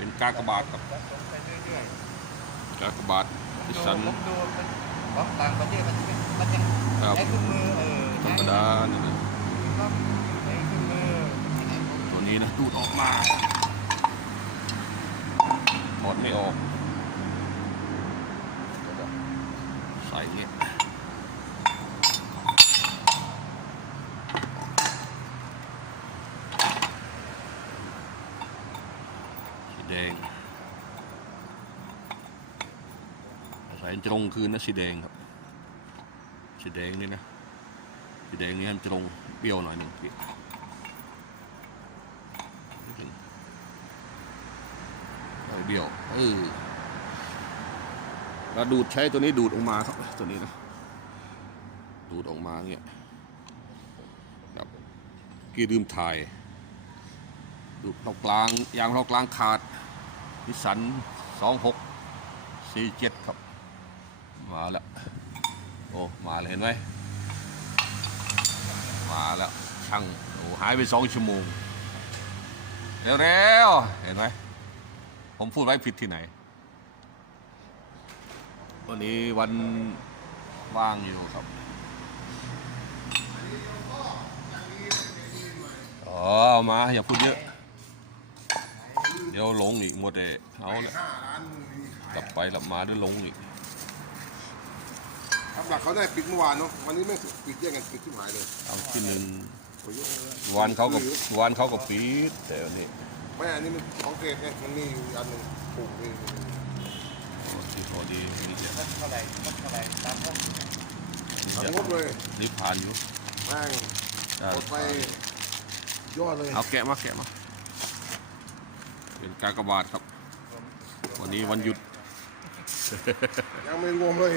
เป็นกากบาทครับสะสมไปเรื่อยกากบาทๆดิดูสันผมดูมันของต่างประเทศมันเป็นมันยังครับใช้เครื่องมือเออธรรมดานี่นะครับใช้เครื่องมือตัวนี้นะดูดออกมาถอดไม่ออกใส่เงี้ย แดงใส่ตรงคืนนะสีแดงครับ สีแดงนี่นะ สีแดงนี่ให้มันตรงเปรี้ยวหน่อยหนึ่งเบี้ยวเออเราดูดใช้ตัวนี้ดูดออกมาครับตัวนี้นะดูดออกมาเงี้ยครับกี่ลืมถ่าย ดูดเรากลางยางเรากลางขาดนิสันสองหกสี่เจ็ดครับ มาแล้ว โอ้ มาแล้วเห็นไหมมาแล้วช่างโอ้หายไปสองชั่วโมงเร็วๆเห็นไหมผมพูดไว้ผิดที่ไหน วันนี้วันว่างอยู่ครับอ๋อมาอย่าพูดเยอะ เดี๋ยวหลงอีกหมดเลยเอาเลยกลับไปกลับมาเดี๋ยวหลงอีกครับหลักเขาได้ปิดเมื่อวานเนาะวันนี้ไม่ปิดแยกกันปิดที่หายเลยเอาที่หนึ่งโอ้ยวันเขาก็วันเขาก็ปิดแต่วันนี้ไม่อันนี้มันของเกรดไงมันมีอยู่อันหนึ่งปลูกเองโอ้ที่พอดีนี่จะมันเท่าไหร่มันเท่าไหร่ตามเขานี่ทำจะงบเลยรีบผ่านอยู่แม่งได้หมดไปยอดเลยเอาแกะมาแกะมาเป็น กากบาทครับ วันนี้วันหยุด ยังไม่รวมเลย